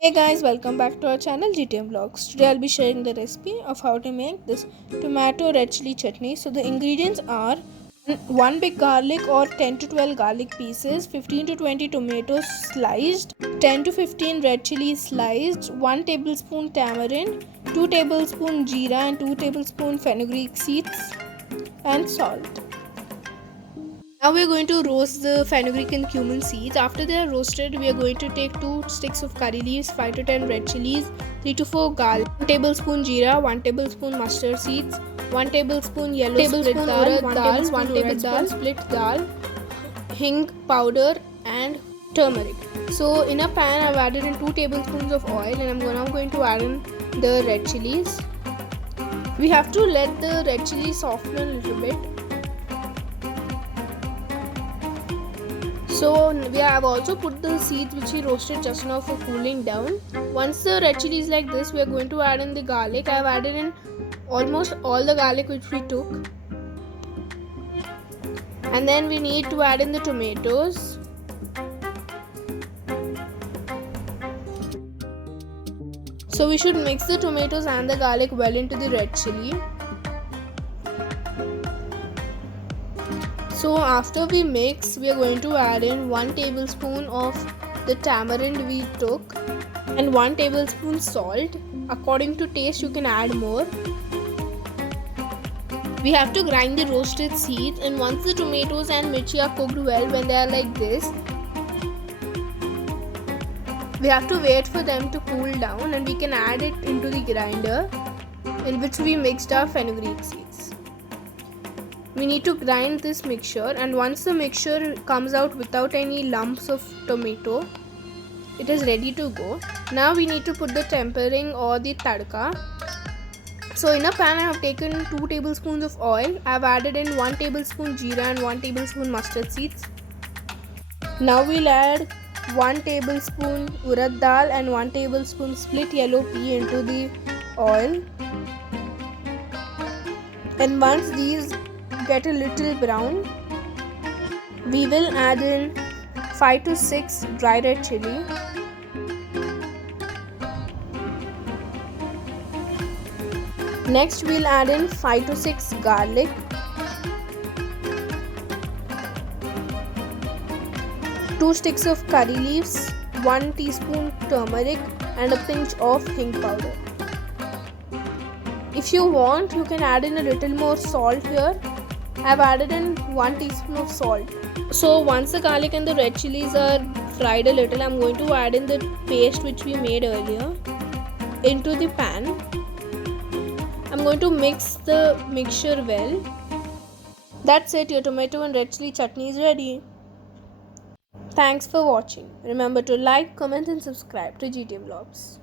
Hey guys, welcome back to our channel GTM Vlogs. Today I'll be sharing the recipe of how to make this tomato red chili chutney. So the ingredients are 1 big garlic or 10 to 12 garlic pieces, 15 to 20 tomatoes sliced, 10 to 15 red chilies sliced, 1 tablespoon tamarind, 2 tablespoon jeera and 2 tablespoon fenugreek seeds and salt. Now we are going to roast the fenugreek and cumin seeds. After they are roasted, we are going to take 2 sticks of curry leaves, 5 to 10 red chilies, 3 to 4 garlic, 1 tablespoon jeera, 1 tablespoon mustard seeds, 1 tablespoon yellow split dal, 1 tablespoon split dal, hing powder and turmeric. So in a pan I've added in 2 tablespoons of oil and I'm now going to add in the red chilies. We have to let the red chili soften a little bit. So we have also put the seeds which we roasted just now for cooling down. Once the red chili is like this, we are going to add in the garlic. I have added in almost all the garlic which we took. And then we need to add in the tomatoes. So we should mix the tomatoes and the garlic well into the red chili. So after we mix, we are going to add in 1 tablespoon of the tamarind we took and 1 tablespoon salt. According to taste, you can add more. We have to grind the roasted seeds, and once the tomatoes and mirchi are cooked well, when they are like this, we have to wait for them to cool down and we can add it into the grinder in which we mixed our fenugreek seeds. We need to grind this mixture, and once the mixture comes out without any lumps of tomato, it is ready to go. Now we need to put the tempering or the tadka. So in a pan I have taken 2 tablespoons of oil. I have added in 1 tablespoon jeera and 1 tablespoon mustard seeds. Now we'll add 1 tablespoon urad dal and 1 tablespoon split yellow pea into the oil. And once these get a little brown, we will add in 5 to 6 dry red chili. Next we'll add in 5 to 6 garlic, 2 sticks of curry leaves, 1 teaspoon turmeric and a pinch of hing powder. If you want, you can add in a little more salt here. I have added in 1 teaspoon of salt. So once the garlic and the red chilies are fried a little, I am going to add in the paste which we made earlier into the pan. I am going to mix the mixture well. That's it, your tomato and red chili chutney is ready. Thanks for watching. Remember to like, comment and subscribe to GT Vlogs.